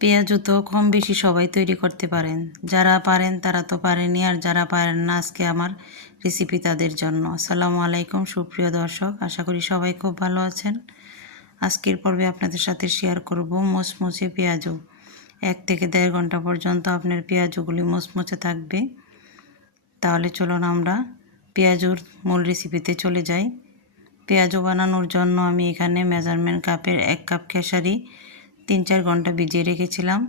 পেঁয়াজু তো কম বেশি সবাই তৈরি করতে পারেন। যারা পারেন তারা তো পারেনই, আর যারা পারেন না আজকে আমার রেসিপি তাদের জন্য। আসসালামু আলাইকুম সুপ্রিয় দর্শক, আশা করি সবাই খুব ভালো আছেন। আজকের পর্বে আপনাদের সাথে শেয়ার করব মুচমুচে পেঁয়াজু। 1 থেকে 1.5 ঘন্টা পর্যন্ত আপনার পেঁয়াজুগুলি মুচমুচে থাকবে। তাহলে চলুন আমরা পেঁয়াজুর মূল রেসিপিতে চলে যাই। পেঁয়াজু বানানোর জন্য আমি এখানে মেজারমেন্ট কাপের 1 কাপ খেসারি 3-4 ঘন্টা ভিজিয়ে রেখেছিলাম।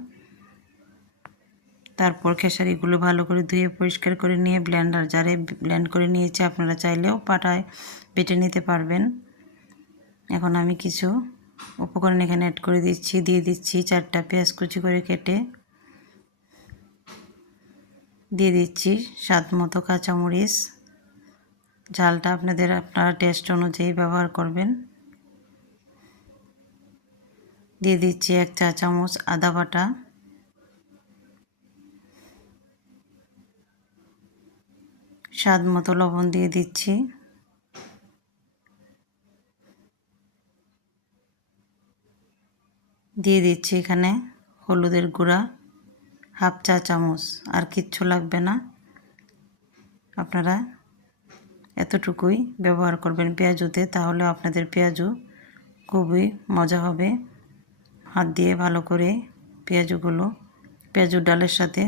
তারপর খেসারিগুলো ভালো করে ধুয়ে পরিষ্কার করে নিয়ে ব্লেন্ডার জারে ব্লেন্ড করে নিয়েছি। আপনারা চাইলেও পাটায় বেটে নিতে পারবেন। এখন আমি কিছু উপকরণ এখানে অ্যাড করে দিচ্ছি। দিয়ে দিচ্ছি 4টা পেঁয়াজ কুচি করে কেটে। দিয়ে দিচ্ছি স্বাদ মতো কাঁচামরিচ। ঝালটা আপনারা টেস্ট অনুযায়ী ব্যবহার করবেন। দিয়ে দিচ্ছি 1 চা চামচ আদা বাটা। স্বাদ মতো লবণ দিয়ে দিচ্ছি। দিয়ে দিচ্ছি এখানে হলুদের গুঁড়া 1/2 চা চামচ। আর কিচ্ছু লাগবে না, আপনারা এতটুকুই ব্যবহার করবেন পেঁয়াজুতে, তাহলে আপনাদের পেঁয়াজু খুবই মজা হবে। হাত দিয়ে ভালো করে পেঁয়াজুর ডালের সাথে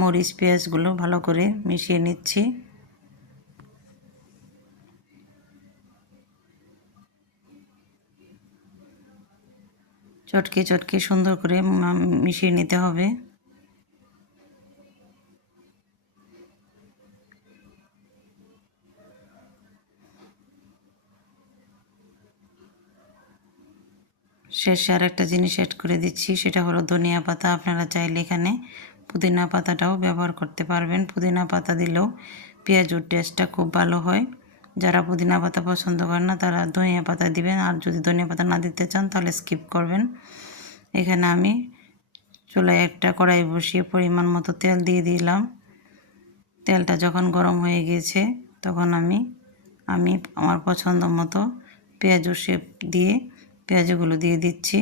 মরিচ পেঁয়াজগুলো ভালো করে মিশিয়ে নিচ্ছি। চটকে চটকে সুন্দর করে মিশিয়ে নিতে হবে। শেষে আর একটা জিনিস অ্যাড করে দিচ্ছি, সেটা হলো ধনিয়া পাতা। আপনারা চাইলে এখানে পুদিনা পাতাটাও ব্যবহার করতে পারবেন। পুদিনা পাতা দিলেও পেঁয়াজুর টেস্টটা খুব ভালো হয়। যারা পুদিনা পাতা পছন্দ করেন না তারা ধনিয়া পাতা দিবেন, আর যদি ধনিয়া পাতা না দিতে চান তাহলে স্কিপ করবেন। এখানে আমি চুলায় একটা কড়াই বসিয়ে পরিমাণ মতো তেল দিয়ে দিলাম। তেলটা যখন গরম হয়ে গিয়েছে তখন আমি আমার পছন্দ মতো পেঁয়াজু শেপ দিয়ে পেঁয়াজগুলো দিয়ে দিচ্ছি।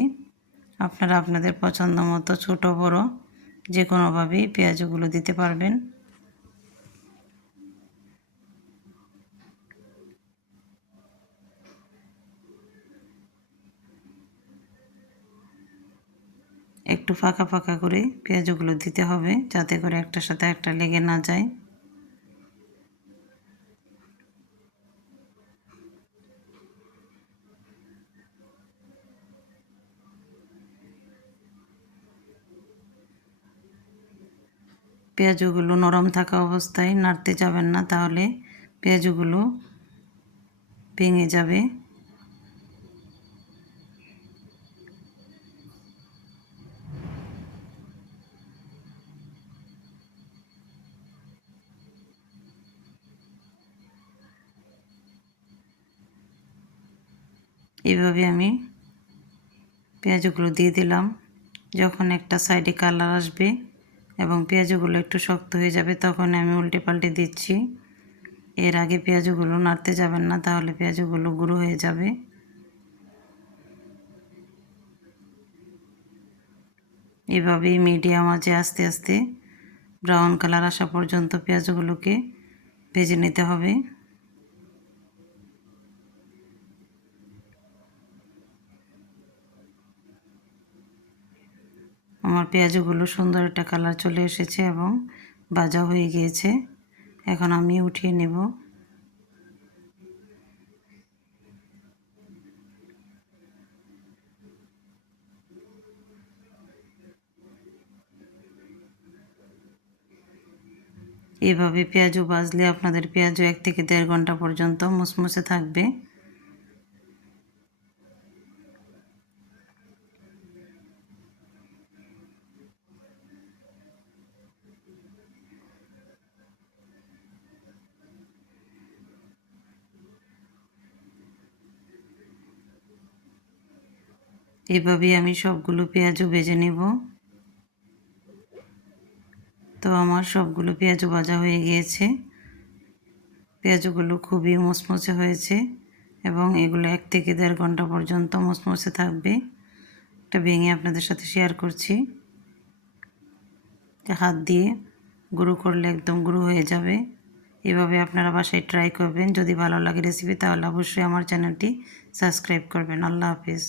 আপনারা আপনাদের পছন্দ মতো ছোটো বড় যে কোনোভাবেই পেঁয়াজগুলো দিতে পারবেন। একটু ফাঁকা ফাঁকা করে পেঁয়াজগুলো দিতে হবে, যাতে করে একটার সাথে একটা লেগে না যায়। পেঁয়াজগুলো নরম থাকা অবস্থায় নাড়তে যাবেন না, তাহলে পেঁয়াজগুলো ভেঙে যাবে। এভাবে আমি পেঁয়াজগুলো দিয়ে দিলাম। যখন একটা সাইডে কালার আসবে এবং পেঁয়াজগুলো একটু শক্ত হয়ে যাবে তখন আমি উল্টে পাল্টে দিচ্ছি। এর আগে পেঁয়াজগুলো নাড়তে যাবেন না, তাহলে পেঁয়াজগুলো গুঁড়ো হয়ে যাবে। এভাবেই মিডিয়াম আঁচে আস্তে আস্তে ব্রাউন কালার আসা পর্যন্ত পেঁয়াজগুলোকে ভেজে নিতে হবে। আমার পেঁয়াজগুলো সুন্দর একটা কালার চলে এসেছে এবং ভাজা হয়ে গিয়েছে। এখন আমি উঠিয়ে নেব। এভাবে পেঁয়াজু ভাজলে আপনাদের পেঁয়াজু 1 থেকে 1.5 ঘন্টা পর্যন্ত মুচমুচে থাকবে। এভাবেই আমি সবগুলো পেঁয়াজু ভেজে নেব। তো আমার সবগুলো পেঁয়াজু ভাজা হয়ে গিয়েছে। পেঁয়াজগুলো খুবই মুচমুচে হয়েছে এবং এগুলো 1 থেকে 1.5 ঘন্টা পর্যন্ত মুচমুচে থাকবে। একটা ভেঙে আপনাদের সাথে শেয়ার করছি। হাত দিয়ে গুঁড়ো করলে একদম গুঁড়ো হয়ে যাবে। এভাবে আপনারা বাসায় ট্রাই করবেন। যদি ভালো লাগে রেসিপি তাহলে অবশ্যই আমার চ্যানেলটি সাবস্ক্রাইব করবেন। আল্লাহ হাফিজ।